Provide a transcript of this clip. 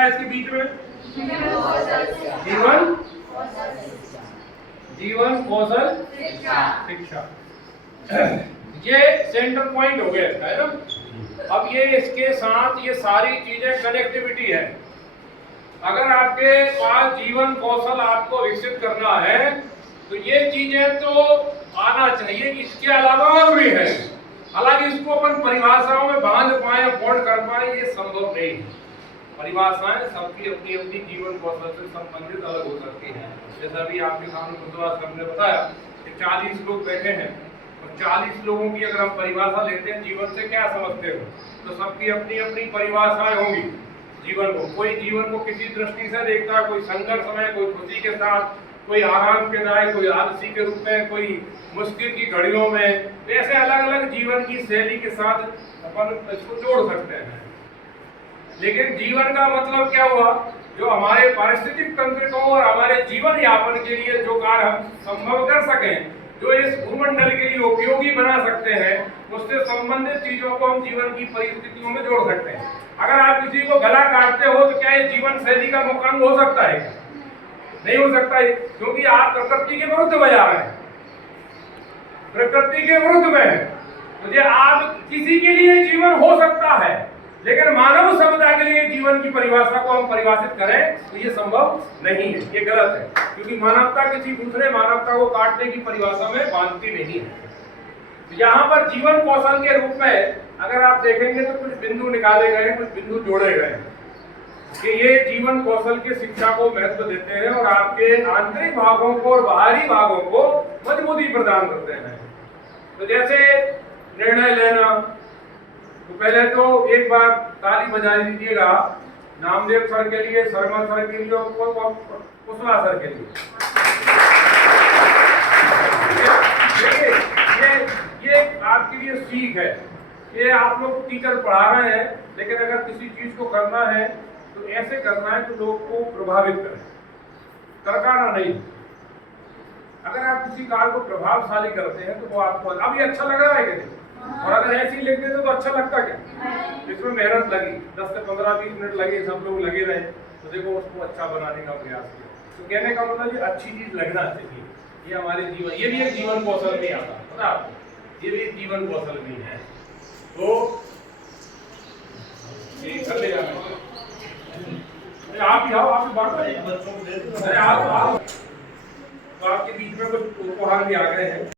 है इसके बीच में? जीवन जीवन कौशल शिक्षा। ये सेंटर पॉइंट हो गया इसका, है ना। अब ये इसके साथ ये सारी चीजें कनेक्टिविटी है। अगर आपके पास जीवन कौशल आपको विकसित करना है तो ये चीजें तो आना चाहिए, इसके अलावा और भी है। हालांकि इसको अपन परिभाषाओं में बांध पाए, बोल्ड कर पाए, ये संभव नहीं है। परिभाषाएं सबकी अपनी अपनी जीवन कौशल से संबंधित अलग हो सकती हैं। जैसा भी आपके सामने गुरुद्वारा हमने बताया कि 40 लोग बैठे हैं और 40 लोगों की अगर हम परिभाषा लेते हैं जीवन से क्या समझते हो, तो सबकी अपनी अपनी परिभाषाएं होंगी जीवन को। कोई जीवन को किसी दृष्टि से देखता है, कोई संघर्ष में, कोई खुशी के साथ, कोई आराम के दायक, कोई आलसी के रूप में, कोई मुश्किल की घड़ियों में। तो ऐसे अलग अलग जीवन की शैली के साथ अपन इसको जोड़ सकते हैं। लेकिन जीवन का मतलब क्या हुआ? जो हमारे पारिस्थितिक तंत्र को और हमारे जीवन यापन के लिए जो कार्य हम संभव कर सकें, जो इस भूमंडल के लिए उपयोगी बना सकते हैं, उससे संबंधित चीजों को हम जीवन की परिस्थितियों में जोड़ सकते हैं। अगर आप किसी को गला काटते हो तो क्या ये जीवन शैली का मुख्य अंग हो सकता है? नहीं हो सकता है, क्योंकि आप प्रकृति के विरुद्ध में जा रहे हैं, प्रकृति के विरुद्ध में है। तो ये आप किसी के लिए जीवन हो सकता है, लेकिन मानव समुदाय के लिए जीवन की परिभाषा को हम परिभाषित करें तो ये संभव नहीं है, ये गलत है। क्योंकि मानवता किसी दूसरे मानवता को काटने की परिभाषा में बांधती नहीं है। यहाँ पर जीवन कौशल के रूप में अगर आप देखेंगे तो कुछ बिंदु निकाले गए, कुछ बिंदु जोड़े गए कि ये जीवन कौशल की शिक्षा को महत्व देते हैं और आपके आंतरिक भागों को और बाहरी भागों को मजबूती प्रदान करते हैं। तो जैसे निर्णय लेना, तो पहले तो एक बार ताली बजा दीजिएगा नामदेव सर के लिए, शर्मा सर के लिए और कुशला सर के लिए। ये आपके लिए सीख है। ये आप लोग टीचर पढ़ा रहे हैं, लेकिन अगर किसी चीज को करना है तो ऐसे करना है तो लोग को प्रभावित करें, करकाना नहीं। अगर आप किसी कार्य को प्रभावशाली करते हैं तो वो आपको अब ये अच्छा लग रहा है कि नहीं? और अगर ऐसे ही लिख देते तो अच्छा लगता क्या? इसमें मेहनत लगी, 10 से 15-20 मिनट लगे, सब लोग लगे रहे, तो देखो उसको अच्छा बनाने का प्रयास किया। तो कहने का मतलब ये अच्छी चीज लगना चाहिए। ये हमारे जीवन, ये भी एक जीवन कौशल में आता है, पता आपको? ये भी एक जीवन कौशल में है। तो ये कर लेगा, आप ही आओ, आप बात करें, आप तो आपके बीच में कुछ उपहार भी आ गए हैं।